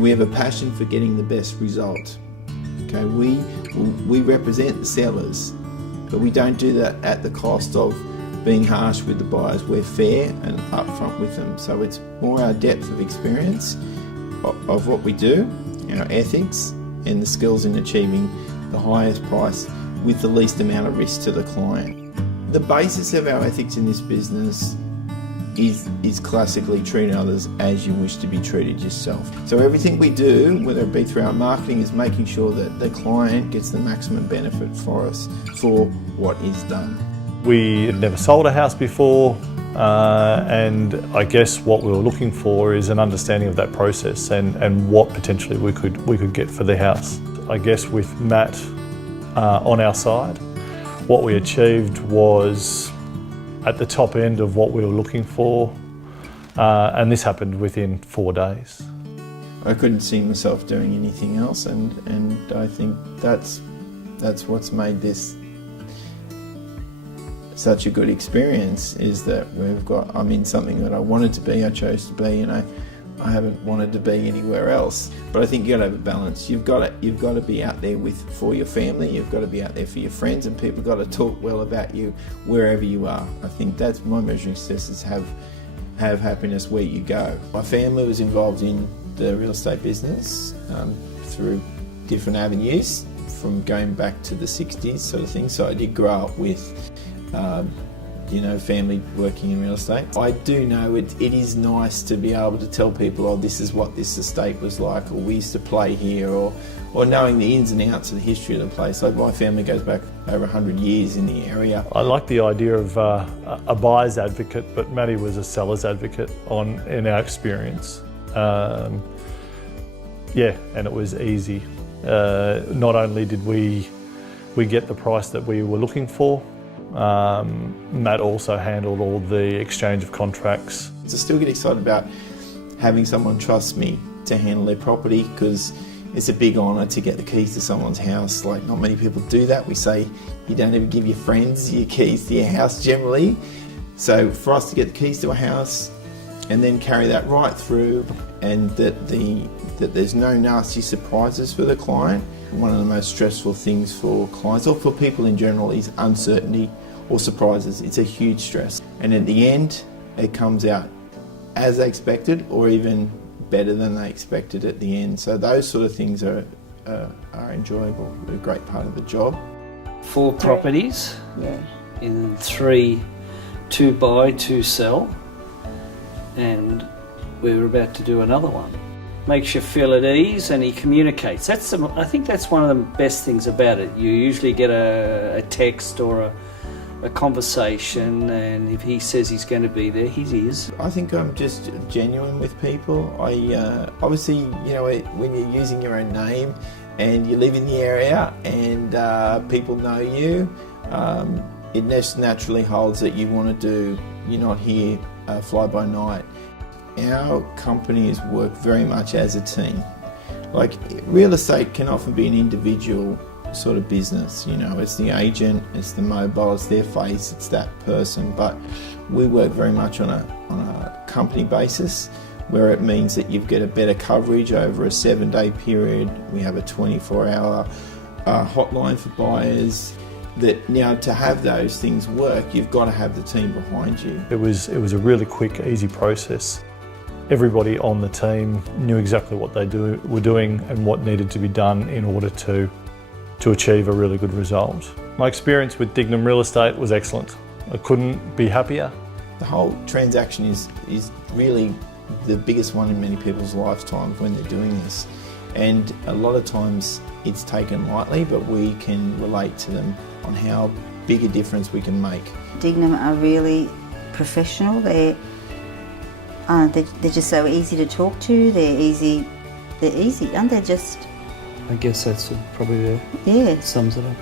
we have a passion for getting the best result. Okay, we represent the sellers, but we don't do that at the cost of being harsh with the buyers. We're fair and upfront with them. So it's more our depth of experience of what we do, our ethics, and the skills in achieving the highest price with the least amount of risk to the client. The basis of our ethics in this business is classically treating others as you wish to be treated yourself. So everything we do, whether it be through our marketing, is making sure that the client gets the maximum benefit for us for what is done. We had never sold a house before, and I guess what we were looking for is an understanding of that process and what potentially we could get for the house. I guess with Matt on our side, what we achieved was at the top end of what we were looking for, and this happened within 4 days. I couldn't see myself doing anything else, and I think that's what's made this such a good experience, is that I'm in something that I wanted to be, I chose to be, and I haven't wanted to be anywhere else. But I think you've got to have a balance. You've got to be out there for your family, you've got to be out there for your friends, and people got to talk well about you wherever you are. I think that's my measuring success, is have happiness where you go. My family was involved in the real estate business through different avenues, from going back to the 60s sort of thing. So I did grow up with family working in real estate. I do know it is nice to be able to tell people, oh, this is what this estate was like, or we used to play here, or knowing the ins and outs of the history of the place. Like, my family goes back over 100 years in the area. I like the idea of a buyer's advocate, but Matty was a seller's advocate in our experience. And it was easy. Not only did we get the price that we were looking for, Matt also handled all the exchange of contracts. I still get excited about having someone trust me to handle their property, because it's a big honour to get the keys to someone's house. Like, not many people do that. We say you don't ever give your friends your keys to your house generally. So for us to get the keys to a house and then carry that right through, and that there's no nasty surprises for the client. One of the most stressful things for clients, or for people in general, is uncertainty or surprises. It's a huge stress. And at the end, it comes out as they expected, or even better than they expected at the end. So those sort of things are enjoyable. They're a great part of the job. 4 properties, Yeah. in 3, 2 buy, 2 sell, and we were about to do another one. Makes you feel at ease, and he communicates. I think that's one of the best things about it. You usually get a text or a conversation, and if he says he's going to be there, he is. I think I'm just genuine with people. Obviously, when you're using your own name and you live in the area and people know you, it just naturally holds that you want to do. You're not here fly by night. Our companies work very much as a team. Like, real estate can often be an individual sort of business. It's the agent, it's the mobile, it's their face, it's that person. But we work very much on a company basis, where it means that you've got a better coverage over a 7-day period. We have a 24-hour hotline for buyers. That now, to have those things work, you've got to have the team behind you. It was a really quick, easy process. Everybody on the team knew exactly what they were doing and what needed to be done in order to achieve a really good result. My experience with Dignam Real Estate was excellent. I couldn't be happier. The whole transaction is really the biggest one in many people's lifetimes when they're doing this. And a lot of times it's taken lightly, but we can relate to them on how big a difference we can make. Dignam are really professional. They're just so easy to talk to. They're easy, and they're just... I guess that's probably sums it up.